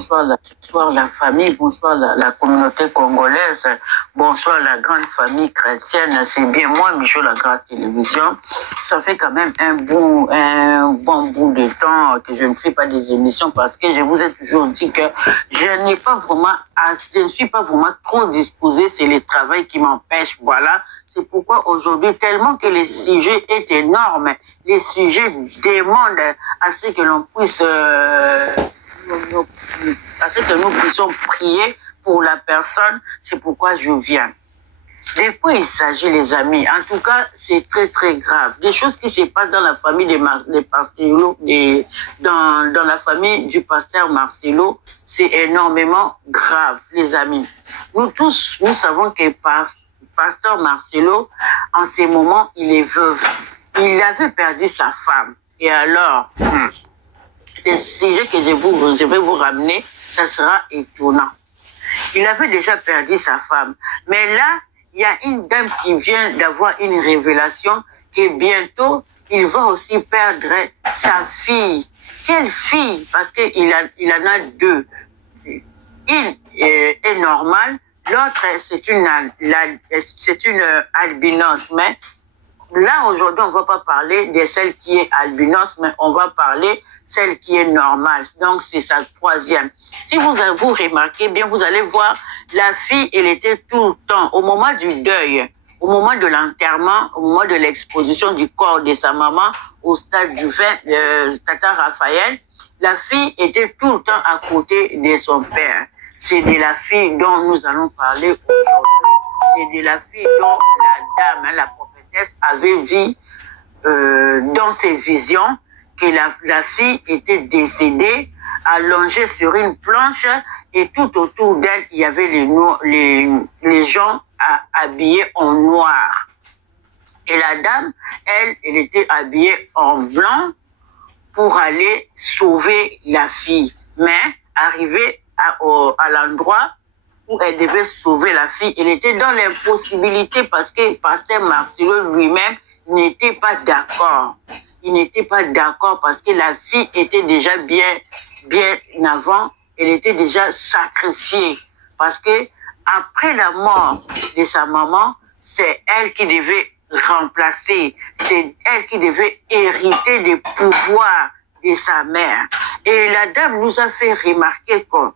Bonsoir la famille, bonsoir la communauté congolaise, bonsoir la grande famille chrétienne. C'est bien moi, Michaud La Grâce Télévision. Ça fait quand même un bon bout de temps que je ne fais pas des émissions parce que je vous ai toujours dit que je ne suis pas vraiment trop disposée. C'est le travail qui m'empêche. Voilà. C'est pourquoi aujourd'hui, tellement que le sujet est énorme, les sujets demandent à ce que l'on puisse à ce que nous puissions prier pour la personne. C'est pourquoi je viens. De quoi il s'agit, les amis? En tout cas, c'est très, très grave. Des choses qui se passent dans la famille des Marcelo, dans la famille du pasteur Marcelo, c'est énormément grave, les amis. Nous tous, nous savons que pasteur Marcelo, en ces moments, il est veuve. Il avait perdu sa femme. Et alors, le sujet que je vais vous ramener, ça sera étonnant. Il avait déjà perdu sa femme. Mais là, il y a une dame qui vient d'avoir une révélation que bientôt, il va aussi perdre sa fille. Quelle fille? Parce qu'il en a deux. Une est normale, l'autre, c'est une albinos. Mais là, aujourd'hui, on ne va pas parler de celle qui est albinos, mais on va parler celle qui est normale. Donc, c'est sa troisième. Si vous remarquez bien, vous allez voir, la fille, elle était tout le temps, au moment du deuil, au moment de l'enterrement, au moment de l'exposition du corps de sa maman au stade du 20, Tata Raphaël, la fille était tout le temps à côté de son père. C'est de la fille dont nous allons parler aujourd'hui. C'est de la fille dont la dame, la prophétesse, avait vu dans ses visions que la fille était décédée, allongée sur une planche, et tout autour d'elle, il y avait les gens habillés en noir. Et la dame, elle était habillée en blanc pour aller sauver la fille. Mais arrivée à l'endroit où elle devait sauver la fille, elle était dans l'impossibilité parce que pasteur Marcelo lui-même n'était pas d'accord. Il n'était pas d'accord parce que la fille était déjà bien avant, elle était déjà sacrifiée. Parce que après la mort de sa maman, c'est elle qui devait remplacer, c'est elle qui devait hériter des pouvoirs de sa mère. Et la dame nous a fait remarquer qu'au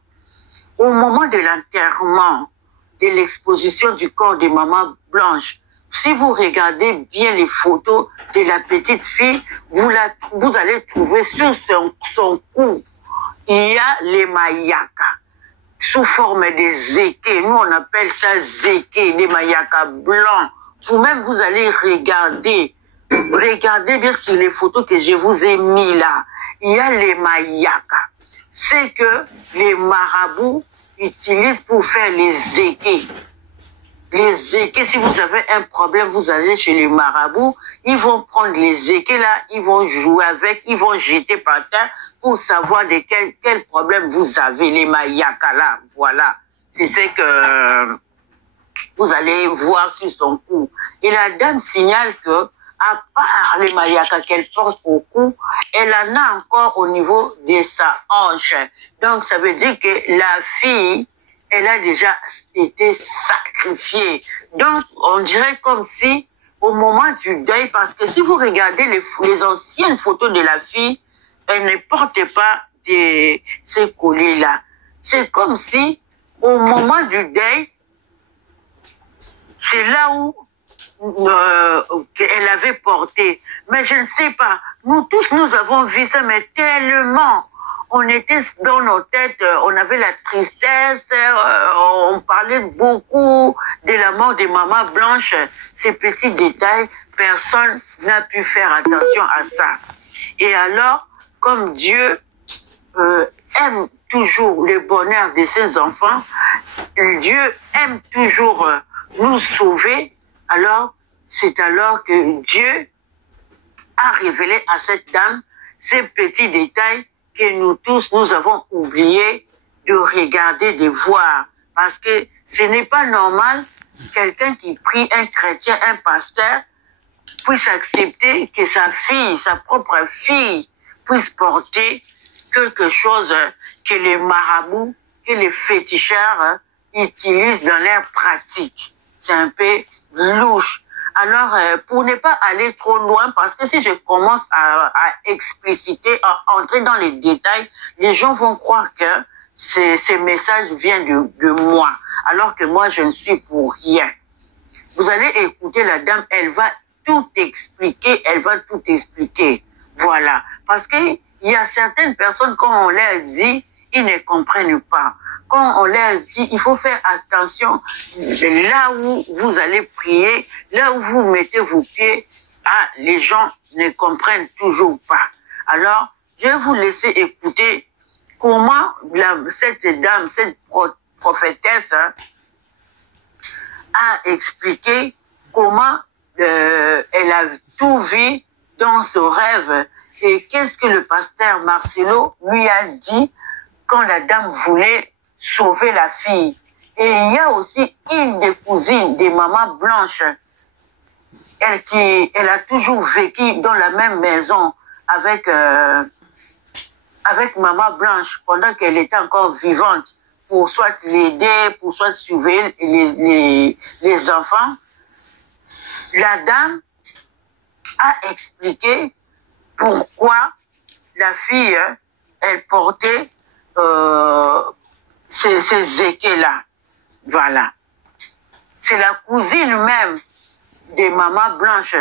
moment de l'enterrement, de l'exposition du corps de maman Blanche, si vous regardez bien les photos de la petite fille, vous allez trouver sur son cou, il y a les mayaka sous forme de zéké. Nous, on appelle ça zéké, des mayaka blancs. Vous-même, vous allez regardez bien sur les photos que je vous ai mis là. Il y a les mayaka. C'est que les marabouts utilisent pour faire les zékés. Les zékés, si vous avez un problème, vous allez chez les marabouts, ils vont prendre les zékés là, ils vont jouer avec, ils vont jeter par terre pour savoir de quel problème vous avez, les mayaka là, voilà. C'est ce que vous allez voir sur son cou. Et la dame signale que, à part les mayaka qu'elle porte au cou, elle en a encore au niveau de sa hanche. Donc ça veut dire que la fille, elle a déjà été sacrifiée. Donc, on dirait comme si, au moment du deuil, parce que si vous regardez les anciennes photos de la fille, elle ne portait pas ces colliers-là. C'est comme si, au moment du deuil, c'est là où qu'elle avait porté. Mais je ne sais pas. Nous tous, nous avons vu ça, mais tellement... On était dans nos têtes, on avait la tristesse, on parlait beaucoup de la mort de maman Blanche. Ces petits détails, personne n'a pu faire attention à ça. Et alors, comme Dieu aime toujours le bonheur de ses enfants, Dieu aime toujours nous sauver, alors c'est alors que Dieu a révélé à cette dame ces petits détails que nous tous, nous avons oublié de regarder, de voir. Parce que ce n'est pas normal quelqu'un qui prie, un chrétien, un pasteur, puisse accepter que sa fille, sa propre fille, puisse porter quelque chose que les marabouts, que les féticheurs utilisent dans leur pratique. C'est un peu louche. Alors, pour ne pas aller trop loin, parce que si je commence à expliciter, à entrer dans les détails, les gens vont croire que ces messages viennent de moi, alors que moi, je ne suis pour rien. Vous allez écouter la dame, elle va tout expliquer, Voilà. Parce qu'il y a certaines personnes, quand on leur dit, ils ne comprennent pas. Quand on leur dit, il faut faire attention, là où vous allez prier, là où vous mettez vos pieds, les gens ne comprennent toujours pas. Alors, je vais vous laisser écouter comment cette dame, cette prophétesse, a expliqué comment elle a tout vu dans ce rêve et qu'est-ce que le pasteur Marcelo lui a dit quand la dame voulait sauver la fille. Et il y a aussi une des cousines des mamans blanches, elle a toujours vécu dans la même maison avec maman blanche pendant qu'elle était encore vivante, pour soit l'aider, pour soit surveiller les enfants. La dame a expliqué pourquoi la fille, elle portait ces équés-là. Voilà. C'est la cousine même des mamans blanches,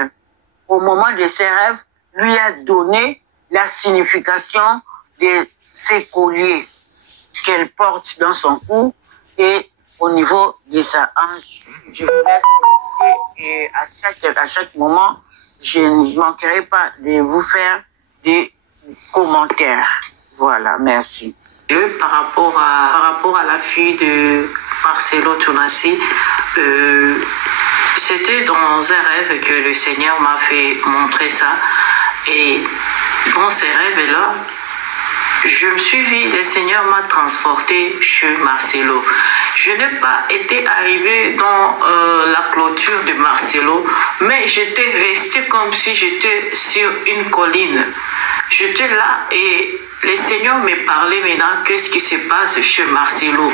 au moment de ses rêves, lui a donné la signification de ces colliers qu'elle porte dans son cou et au niveau de sa hanche. Je vous laisse écouter et à chaque moment, je ne manquerai pas de vous faire des commentaires. Voilà, merci. Par rapport à la fille de Marcelo Tonassi, c'était dans un rêve que le Seigneur m'a fait montrer ça. Et dans ces rêves-là, je me suis vu, le Seigneur m'a transporté chez Marcelo. Je n'ai pas été arrivé dans la clôture de Marcelo, mais j'étais resté comme si j'étais sur une colline. J'étais là et le Seigneur me parlait maintenant qu'est-ce qui se passe chez Marcelo.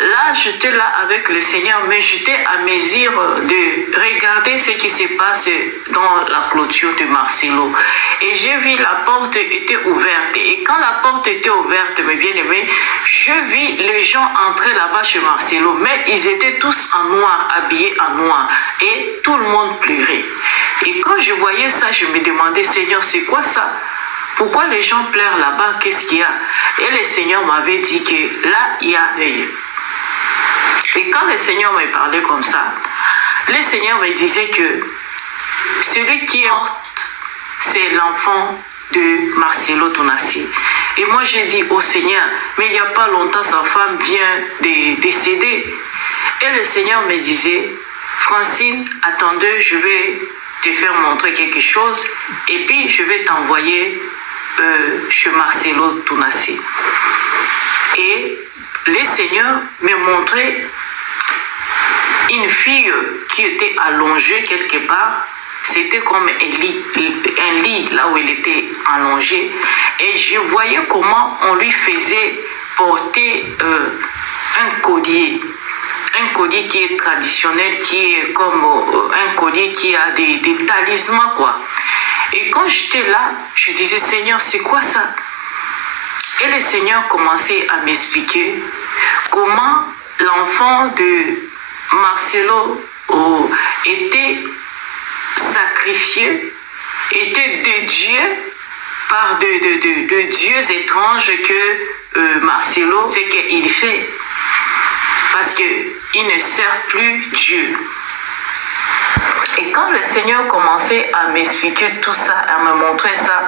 Là, j'étais là avec le Seigneur, mais j'étais à mesure de regarder ce qui se passe dans la clôture de Marcelo. Et j'ai vu la porte était ouverte. Et quand la porte était ouverte, mes bien-aimés, je vis les gens entrer là-bas chez Marcelo. Mais ils étaient tous en noir, habillés en noir. Et tout le monde pleurait. Et quand je voyais ça, je me demandais, Seigneur, c'est quoi ça? Pourquoi les gens pleurent là-bas? Qu'est-ce qu'il y a? Et le Seigneur m'avait dit que là, il y a deuil. Et quand le Seigneur me parlait comme ça, le Seigneur me disait que celui qui est mort, c'est l'enfant de Marcelo Tonassi. Et moi, j'ai dit au Seigneur, mais il n'y a pas longtemps, sa femme vient de décéder. Et le Seigneur me disait, Francine, attendez, je vais te faire montrer quelque chose et puis je vais t'envoyer chez Marcelo Tonassi. Et le Seigneur me montrait une fille qui était allongée quelque part. C'était comme un lit là où elle était allongée. Et je voyais comment on lui faisait porter un collier. Un collier qui est traditionnel, qui est comme un collier qui a des talismans, quoi. Et quand j'étais là, je disais, Seigneur, c'est quoi ça? Et le Seigneur commençait à m'expliquer comment l'enfant de Marcelo était sacrifié, était dédié par de dieux étranges que Marcelo, c'est qu'il fait. Parce qu'il ne sert plus Dieu. Et quand le Seigneur commençait à m'expliquer tout ça, à me montrer ça,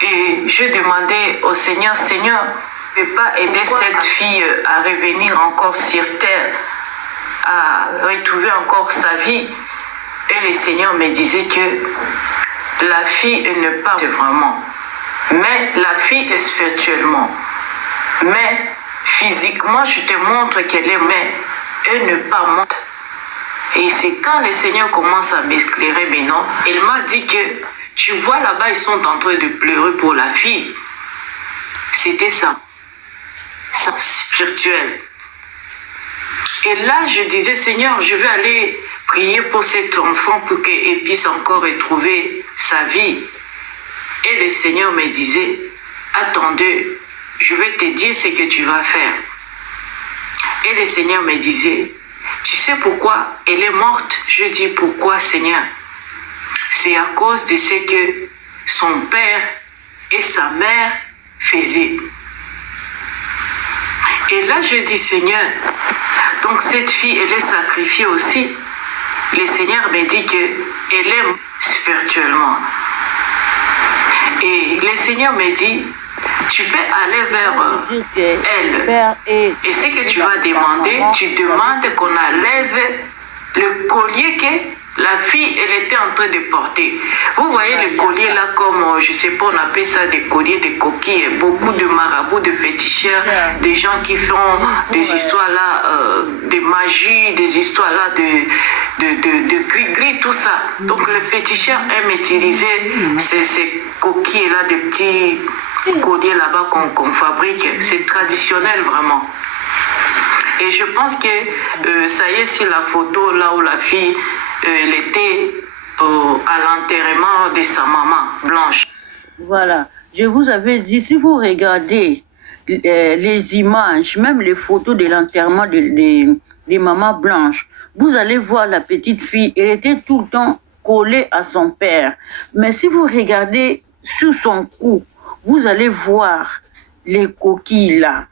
et je demandais au Seigneur, Seigneur, ne peux pas aider cette fille à revenir encore sur terre, à retrouver encore sa vie. Et le Seigneur me disait que la fille ne parle vraiment, mais la fille est spirituellement. Mais physiquement, je te montre qu'elle est, mais elle ne pas montre. Et c'est quand le Seigneur commence à m'éclairer maintenant, il m'a dit que, tu vois là-bas, ils sont en train de pleurer pour la fille. C'était ça. spirituelle. Et là, je disais, Seigneur, je vais aller prier pour cet enfant pour qu'il puisse encore retrouver sa vie. Et le Seigneur me disait, attendez, je vais te dire ce que tu vas faire. Et le Seigneur me disait, tu sais pourquoi elle est morte? Je dis, pourquoi, Seigneur? C'est à cause de ce que son père et sa mère faisaient. Et là, je dis, Seigneur, donc cette fille, elle est sacrifiée aussi. Le Seigneur me dit qu'elle aime spirituellement. Et le Seigneur me dit, tu peux aller vers elle. Et ce que tu vas demander, tu demandes qu'on enlève le collier que la fille, elle était en train de porter. Vous voyez le collier là comme, je ne sais pas, on appelle ça des colliers de coquilles. Beaucoup de marabouts, de féticheurs, des gens qui font des histoires là, de magie, des histoires là de gris-gris, tout ça. Donc les féticheurs aiment utiliser ces coquilles là, des petits colliers là-bas qu'on fabrique. C'est traditionnel vraiment. Et je pense que ça y est, si la photo là où la fille elle était à l'enterrement de sa maman blanche. Voilà, je vous avais dit, si vous regardez les images, même les photos de l'enterrement des mamans blanches, vous allez voir la petite fille, elle était tout le temps collée à son père. Mais si vous regardez sur son cou, vous allez voir les coquilles là.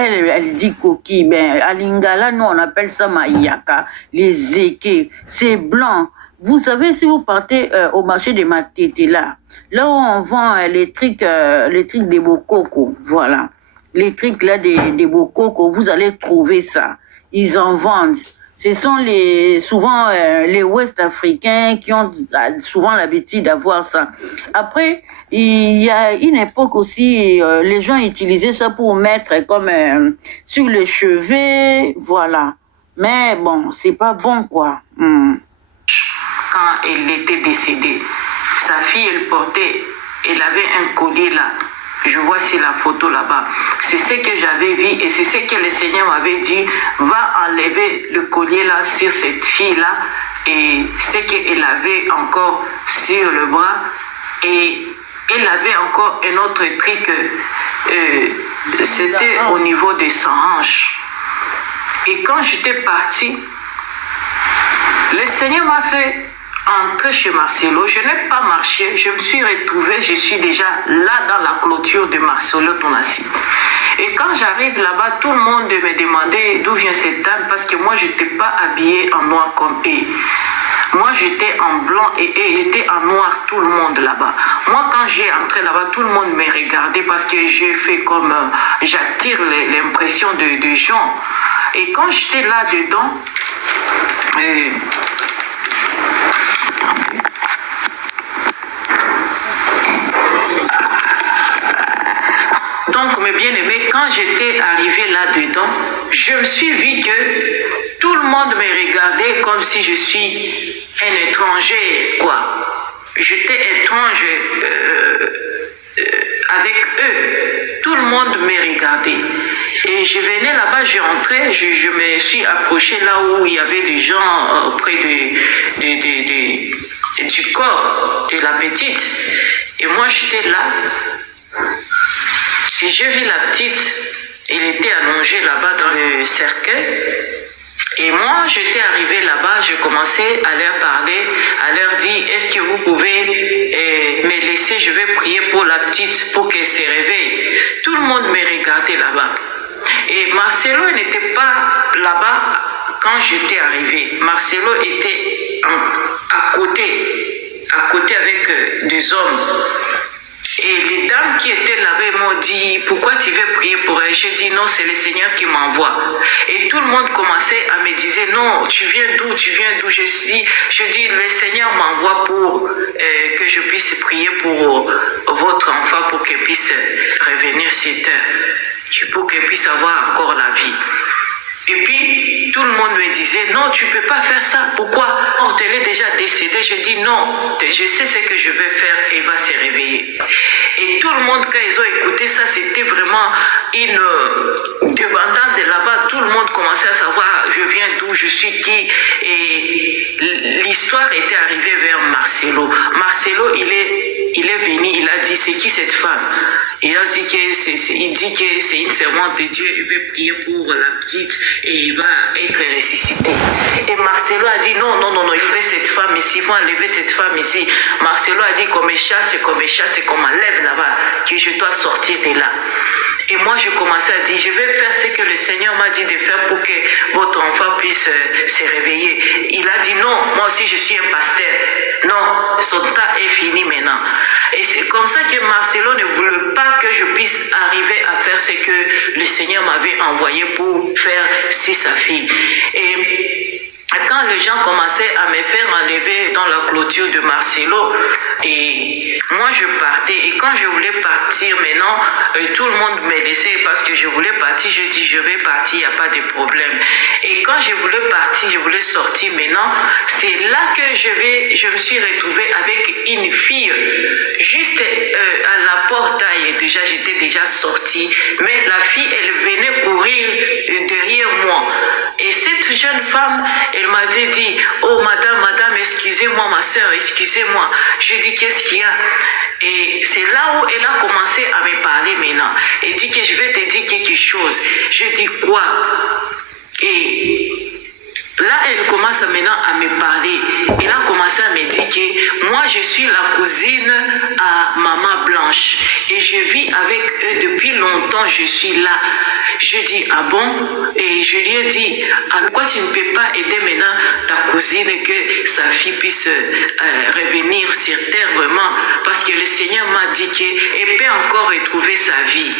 Elle dit coquille, ben, à Lingala, nous on appelle ça maïaka, les équés, c'est blanc. Vous savez, si vous partez au marché de Matete là où on vend les trucs des bokoko, voilà. Les trucs là des bokoko, vous allez trouver ça. Ils en vendent. Ce sont souvent les Ouest-Africains qui ont souvent l'habitude d'avoir ça. Après, il y a une époque aussi, les gens utilisaient ça pour mettre comme sur les cheveux, voilà. Mais bon, c'est pas bon quoi. Quand elle était décédée, sa fille, elle avait un collier là. Je vois sur la photo là-bas. C'est ce que j'avais vu et c'est ce que le Seigneur m'avait dit. Va enlever le collier là sur cette fille-là et ce qu'elle avait encore sur le bras. Et elle avait encore un autre truc. C'était au niveau de sa hanche. Et quand j'étais partie, le Seigneur m'a fait entrer chez Marcelo, je n'ai pas marché, je me suis retrouvée, je suis déjà là dans la clôture de Marcelo Tonassi. Et quand j'arrive là-bas, tout le monde me demandait d'où vient cette dame parce que moi, je n'étais pas habillée en noir comme eux. Moi, j'étais en blanc et eux, ils étaient en noir, tout le monde là-bas. Moi, quand j'ai entré là-bas, tout le monde me regardait parce que j'ai fait comme... j'attire l'impression de gens. Et quand j'étais là-dedans... Donc, mes bien-aimés, quand j'étais arrivée là-dedans, je me suis vu que tout le monde me regardait comme si je suis un étranger, quoi. J'étais étrange avec eux. Tout le monde me regardait. Et je venais là-bas, je rentrais, je me suis approchée là où il y avait des gens auprès du corps de la petite. Et moi, j'étais là. Et j'ai vu la petite, elle était allongée là-bas dans le cercueil. Et moi, j'étais arrivée là-bas, je commençais à leur parler, à leur dire, est-ce que vous pouvez me laisser, je vais prier pour la petite, pour qu'elle se réveille. Tout le monde me regardait là-bas. Et Marcelo n'était pas là-bas quand j'étais arrivée. Marcelo était à côté avec des hommes. Et les dames qui étaient là-bas m'ont dit, pourquoi tu veux prier pour elle? J'ai dit, non, c'est le Seigneur qui m'envoie. Et tout le monde commençait à me dire, non, tu viens d'où? Je dis, le Seigneur m'envoie pour que je puisse prier pour votre enfant, pour qu'elle puisse revenir sur terre, pour qu'elle puisse avoir encore la vie. Et puis, tout le monde me disait, non, tu ne peux pas faire ça. Pourquoi? Oh, elle est déjà décédée. Je dis, non, je sais ce que je vais faire, elle va se réveiller. Et tout le monde, quand ils ont écouté ça, c'était vraiment une monde commençait à savoir je viens d'où, je suis qui. Et l'histoire était arrivée vers Marcelo. Marcelo, il est venu, il a dit, c'est qui cette femme? Il a dit que c'est une servante de Dieu, il veut prier pour la petite et il va être ressuscité. Et Marcelo a dit non, il faut cette femme ici, il faut enlever cette femme ici. Marcelo a dit comme un chat, c'est comme un lèvre là-bas, que je dois sortir de là. Et moi, je commençais à dire, je vais faire ce que le Seigneur m'a dit de faire pour que votre enfant puisse se réveiller. Il a dit non, moi aussi je suis un pasteur. Non, son temps est fini maintenant. Et c'est comme ça que Marcelo ne voulait pas que je puisse arriver à faire ce que le Seigneur m'avait envoyé pour faire si sa fille. Et quand les gens commençaient à me faire enlever dans la clôture de Marcelo, et moi je partais, et quand je voulais partir maintenant, tout le monde me laissait parce que je voulais partir, je dis je vais partir, il n'y a pas de problème. Et quand je voulais partir, je voulais sortir maintenant, c'est là que je me suis retrouvée avec une fille, juste à la portail, déjà j'étais déjà sortie, mais la fille elle venait courir derrière moi. Et cette jeune femme, elle m'a dit, oh madame, excusez-moi ma soeur, excusez-moi. Je dis, qu'est-ce qu'il y a? Et c'est là où elle a commencé à me parler maintenant. Elle dit que je vais te dire quelque chose. Je dis, quoi? Et là, elle commence maintenant à me parler. Elle a commencé à me dire que moi, je suis la cousine à Maman Blanche. Et je vis avec eux depuis longtemps, je suis là. Je dis, ah bon? Et je lui ai dit, pourquoi tu ne peux pas aider maintenant ta cousine que sa fille puisse revenir sur terre vraiment? Parce que le Seigneur m'a dit qu'elle peut encore retrouver sa vie.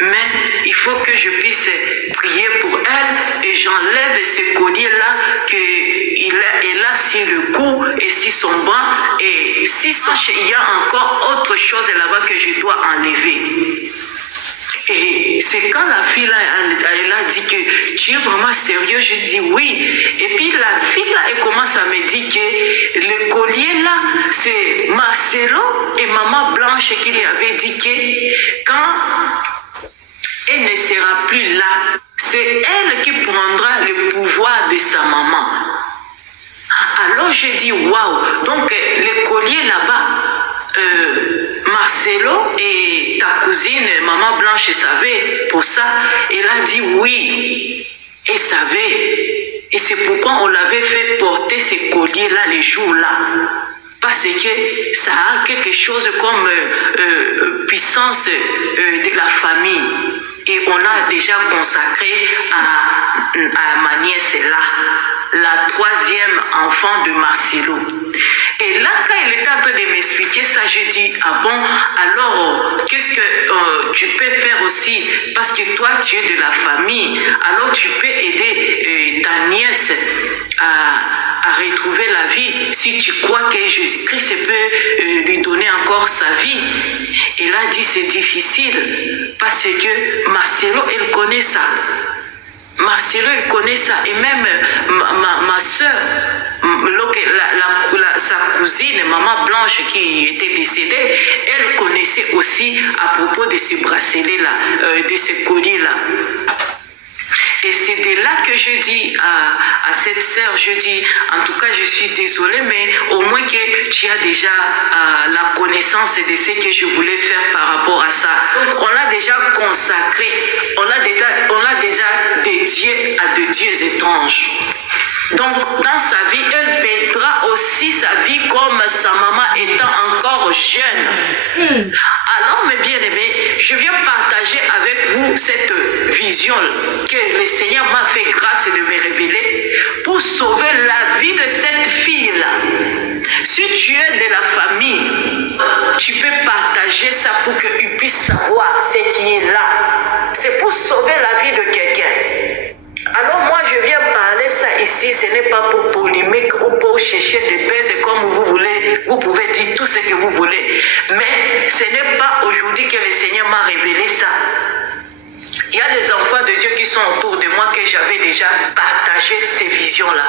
Mais il faut que je puisse prier pour elle et j'enlève ce collier-là qu'elle a sur le cou et sur son bras. Et si il y a encore autre chose là-bas que je dois enlever. Et c'est quand la fille là, elle a dit que tu es vraiment sérieux, je dis oui. Et puis la fille là, elle commence à me dire que le collier là, c'est Marcelo et Maman Blanche qui lui avait dit que quand elle ne sera plus là, c'est elle qui prendra le pouvoir de sa maman. Alors je dis waouh, donc le collier là-bas, Marcelo et ta cousine, Maman Blanche, savait pour ça. Elle a dit oui, elle savait. Et c'est pourquoi on l'avait fait porter ces colliers-là les jours-là. Parce que ça a quelque chose comme puissance de la famille. Et on l'a déjà consacré à ma nièce là, la troisième enfant de Marcelo. Et là, quand il était en train de m'expliquer ça, j'ai dit, ah bon, alors, qu'est-ce que tu peux faire aussi? Parce que toi, tu es de la famille, alors tu peux aider ta nièce à retrouver la vie si tu crois que Jésus-Christ peut lui donner encore sa vie. Et là, dit, c'est difficile parce que Marcelo, elle connaît ça. Marcelo, elle connaît ça. Et même ma soeur, sa cousine, Maman Blanche qui était décédée, elle connaissait aussi à propos de ce bracelet-là, de ce collier-là. Et c'est de là que je dis à cette sœur, je dis, en tout cas, je suis désolée, mais au moins que tu as déjà la connaissance de ce que je voulais faire par rapport à ça. Donc, on l'a déjà consacré, on l'a déjà dédié à des dieux étranges. Donc, dans sa vie, elle perdra aussi sa vie comme sa maman étant encore jeune. Alors, mes bien-aimés, je viens partager avec vous cette vision que le Seigneur m'a fait grâce de me révéler pour sauver la vie de cette fille-là. Si tu es de la famille, tu peux partager ça pour qu'il puisse savoir ce qui est là. C'est pour sauver la vie de quelqu'un. Alors moi je viens parler ça ici, ce n'est pas pour polémique ou pour chercher des baises comme vous voulez, vous pouvez dire tout ce que vous voulez, mais ce n'est pas aujourd'hui que le Seigneur m'a révélé ça. Il y a des enfants de Dieu qui sont autour de moi que j'avais déjà partagé ces visions-là.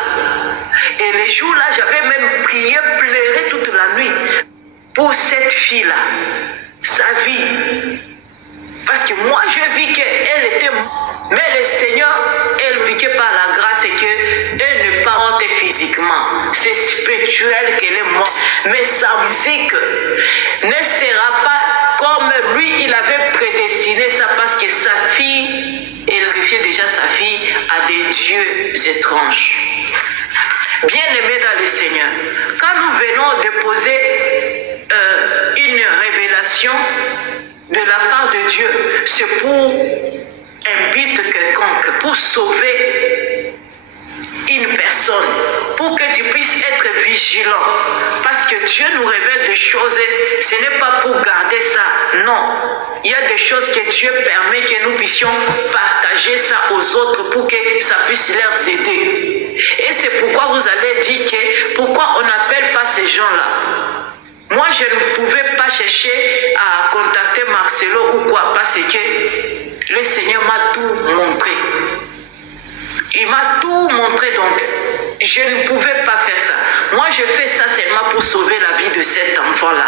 Et les jours-là, j'avais même prié, pleuré toute la nuit pour cette fille-là, sa vie. Parce que moi, je vis qu'elle était morte. Mais le Seigneur, elle vit c'est spirituel qu'elle est morte. Mais sa musique ne sera pas comme lui, il avait prédestiné ça parce que sa fille, elle sacrifiait déjà sa fille à des dieux étranges. Bien-aimés dans le Seigneur, quand nous venons de poser une révélation de la part de Dieu, c'est pour un but quelconque, pour sauver une personne, pour que tu puisses être vigilant, parce que Dieu nous révèle des choses, ce n'est pas pour garder ça, non, il y a des choses que Dieu permet que nous puissions partager ça aux autres pour que ça puisse leur aider. Et c'est pourquoi vous allez dire que pourquoi on n'appelle pas ces gens-là. Moi, je ne pouvais pas chercher à contacter Marcelo ou quoi, parce que le Seigneur m'a tout montré. Il m'a tout montré, donc je ne pouvais pas faire ça. Moi, je fais ça seulement pour sauver la vie de cet enfant-là.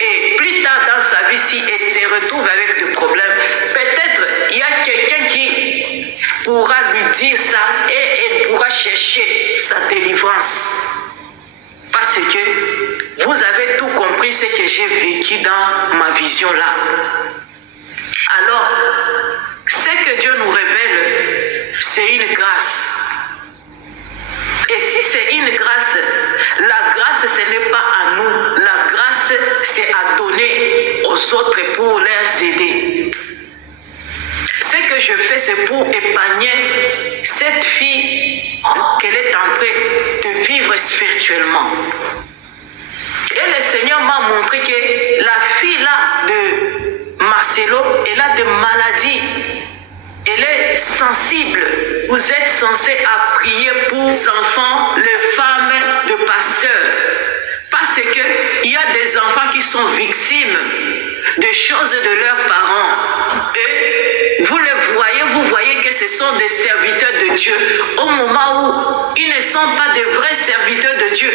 Et plus tard dans sa vie, si elle se retrouve avec des problèmes, peut-être il y a quelqu'un qui pourra lui dire ça et elle pourra chercher sa délivrance. Parce que vous avez tout compris ce que j'ai vécu dans ma vision-là. Alors, ce que Dieu nous révèle, c'est une grâce. Et si c'est une grâce, la grâce, ce n'est pas à nous. La grâce, c'est à donner aux autres pour les aider. Ce que je fais, c'est pour épargner cette fille qu'elle est en train de vivre spirituellement. Et le Seigneur m'a montré que la fille-là de Marcelo, elle a des maladies. Elle est sensible. Vous êtes censés à prier pour les enfants, les femmes de pasteurs. Parce qu'il y a des enfants qui sont victimes des choses de leurs parents. Et vous les voyez, vous voyez que ce sont des serviteurs de Dieu. Au moment où ils ne sont pas de vrais serviteurs de Dieu.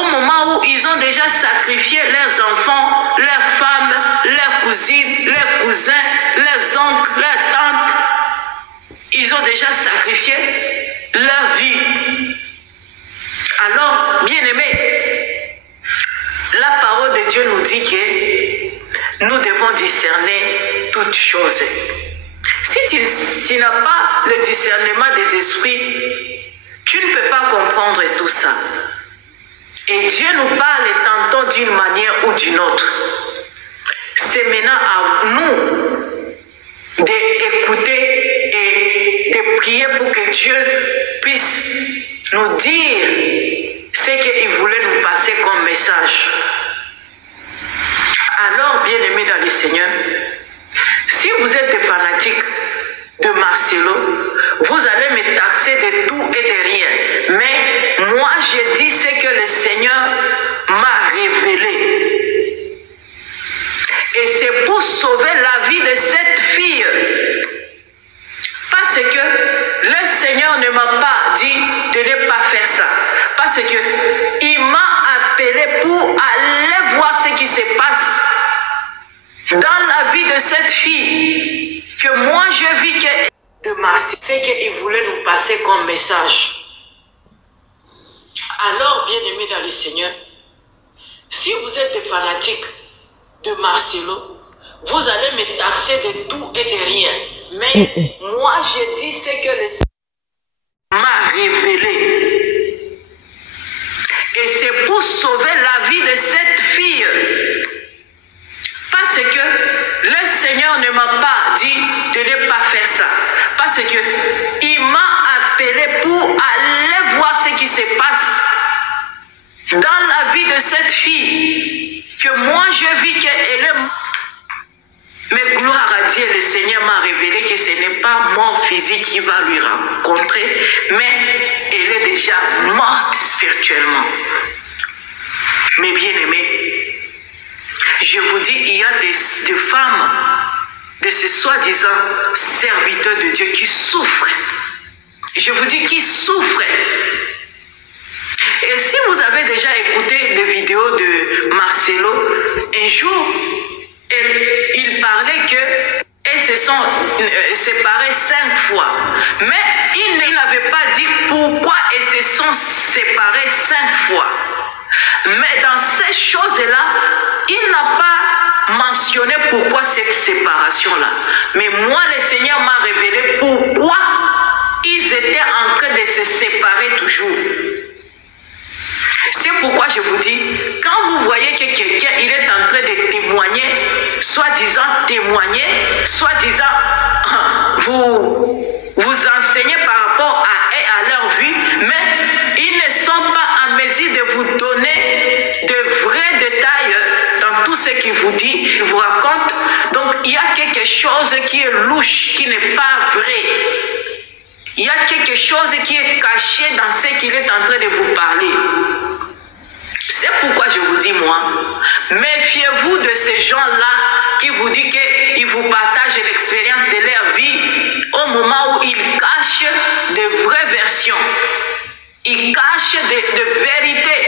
Au moment où ils ont déjà sacrifié leurs enfants, leurs femmes, leurs cousines, leurs cousins, leurs oncles, leurs tantes. Ils ont déjà sacrifié leur vie. Alors, bien-aimés, la parole de Dieu nous dit que nous devons discerner toutes choses. Si tu n'as pas le discernement des esprits, tu ne peux pas comprendre tout ça. Et Dieu nous parle tantôt d'une manière ou d'une autre. C'est maintenant à nous d'écouter et de prier pour que Dieu puisse nous dire ce qu'il voulait nous passer comme message. Alors, bien-aimés dans le Seigneur, si vous êtes des fanatiques de Marcelo, vous allez me taxer de tout et de rien. Mais moi, je dis ce que le Seigneur m'a révélé. Et c'est pour sauver la vie de cette fille. Parce que le Seigneur ne m'a pas dit de ne pas faire ça. Parce qu'il m'a appelé pour aller voir ce qui se passe dans la vie de cette fille. Que moi je vis que de Marseille, c'est qu'il voulait nous passer comme message. Alors, bien-aimés dans le Seigneur, si vous êtes des fanatiques de Marcelo, vous allez me taxer de tout et de rien. Mais moi, je dis ce que le Seigneur m'a révélé. Et c'est pour sauver la vie de cette fille. Parce que le Seigneur ne m'a pas dit de ne pas faire ça. Parce qu'il m'a appelé pour aller voir ce qui se passe dans la vie de cette fille. Que moi je vis qu'elle est... Mais gloire à Dieu, le Seigneur m'a révélé que ce n'est pas mort physique qui va lui rencontrer, mais elle est déjà morte spirituellement. Mais bien aimés, je vous dis, il y a des femmes de ces soi-disant serviteurs de Dieu qui souffrent. Je vous dis qu'ils souffrent. Et si vous avez déjà écouté des vidéos de Marcelo, un jour, il parlait qu'elle se se sont séparés 5 fois. Mais il n'avait pas dit pourquoi ils se sont séparés 5 fois. Mais dans ces choses-là, il n'a pas mentionné pourquoi cette séparation-là. Mais moi, le Seigneur m'a révélé pourquoi ils étaient en train de se séparer toujours. C'est pourquoi je vous dis, quand vous voyez que quelqu'un il est en train de témoigner, soi-disant témoigner, soi-disant vous enseignez par rapport à leur vie, mais ils ne sont pas en mesure de vous donner de vrais détails dans tout ce qu'il vous dit, il vous raconte. Donc il y a quelque chose qui est louche, qui n'est pas vrai. Il y a quelque chose qui est caché dans ce qu'il est en train de vous parler. C'est pourquoi je vous dis, moi, méfiez-vous de ces gens-là qui vous disent qu'ils vous partagent l'expérience de leur vie au moment où ils cachent de vraies versions. Ils cachent de vérités.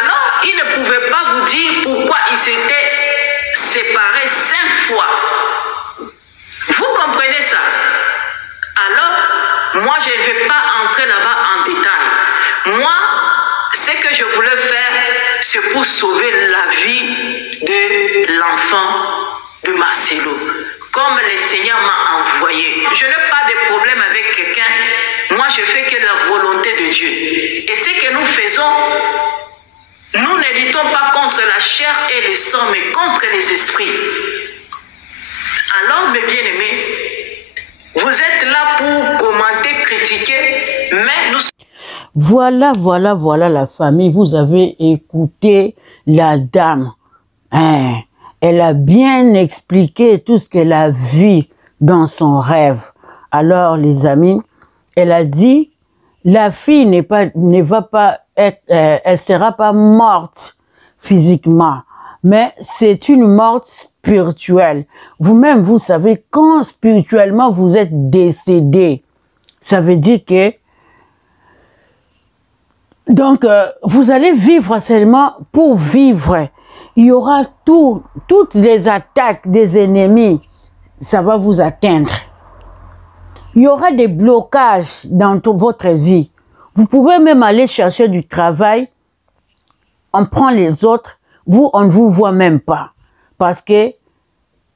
Alors, ils ne pouvaient pas vous dire pourquoi ils s'étaient séparés 5 fois. Vous comprenez ça? Alors, moi, je ne vais pas entrer là-bas en détail. Moi, ce que je voulais faire, c'est pour sauver la vie de l'enfant de Marcelo. Comme le Seigneur m'a envoyé. Je n'ai pas de problème avec quelqu'un. Moi, je fais que la volonté de Dieu. Et ce que nous faisons, nous ne luttons pas contre la chair et le sang, mais contre les esprits. Alors, mes bien-aimés, vous êtes là pour commenter, critiquer, mais nous... Voilà la famille. Vous avez écouté la dame. Elle a bien expliqué tout ce qu'elle a vu dans son rêve. Alors, les amis, elle a dit, la fille ne va pas être, elle sera pas morte physiquement, mais c'est une mort spirituelle. Vous-même, vous savez, quand spirituellement vous êtes décédé, ça veut dire que donc, vous allez vivre seulement pour vivre. Il y aura toutes les attaques des ennemis, ça va vous atteindre. Il y aura des blocages dans votre vie. Vous pouvez même aller chercher du travail, on prend les autres, vous, on ne vous voit même pas. Parce que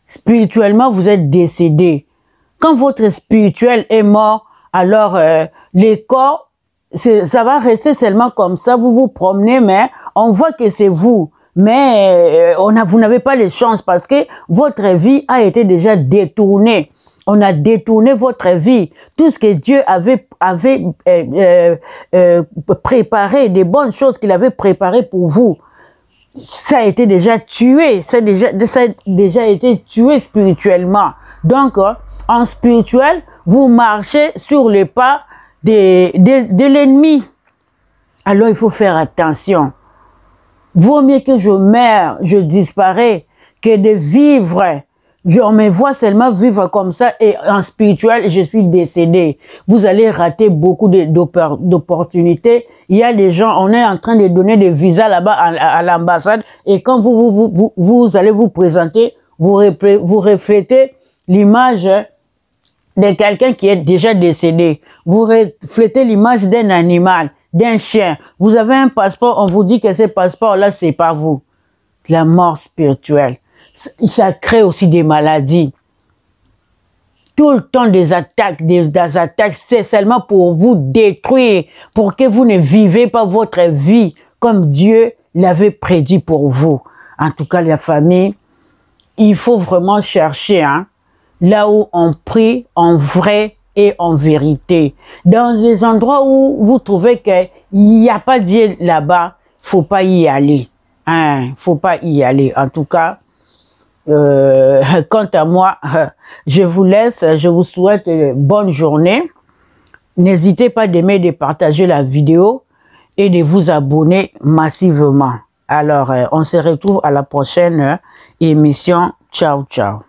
spirituellement, vous êtes décédé. Quand votre spirituel est mort, alors les corps, ça va rester seulement comme ça, vous vous promenez, mais on voit que c'est vous. Mais vous n'avez pas les chances parce que votre vie a été déjà détournée. On a détourné votre vie. Tout ce que Dieu avait préparé, des bonnes choses qu'il avait préparées pour vous, ça a été déjà tué. Ça a déjà été tué spirituellement. Donc, en spirituel, vous marchez sur les pas de l'ennemi. Alors, il faut faire attention. Vaut mieux que je meure, je disparais, que de vivre. On me voit seulement vivre comme ça et en spirituel, je suis décédé. Vous allez rater beaucoup d'opportunités. Il y a des gens, on est en train de donner des visas là-bas à l'ambassade et quand vous allez vous présenter, vous reflétez l'image de quelqu'un qui est déjà décédé. Vous reflétez l'image d'un animal, d'un chien. Vous avez un passeport, on vous dit que ce passeport-là, c'est pas vous. La mort spirituelle. Ça crée aussi des maladies. Tout le temps des attaques, c'est seulement pour vous détruire, pour que vous ne vivez pas votre vie comme Dieu l'avait prédit pour vous. En tout cas, la famille, il faut vraiment chercher, hein, là où on prie en vrai et en vérité. Dans les endroits où vous trouvez qu'il n'y a pas Dieu là-bas, faut pas y aller. Hein, faut pas y aller. En tout cas, quant à moi, je vous laisse. Je vous souhaite une bonne journée. N'hésitez pas d'aimer, de partager la vidéo et de vous abonner massivement. Alors, on se retrouve à la prochaine émission. Ciao, ciao.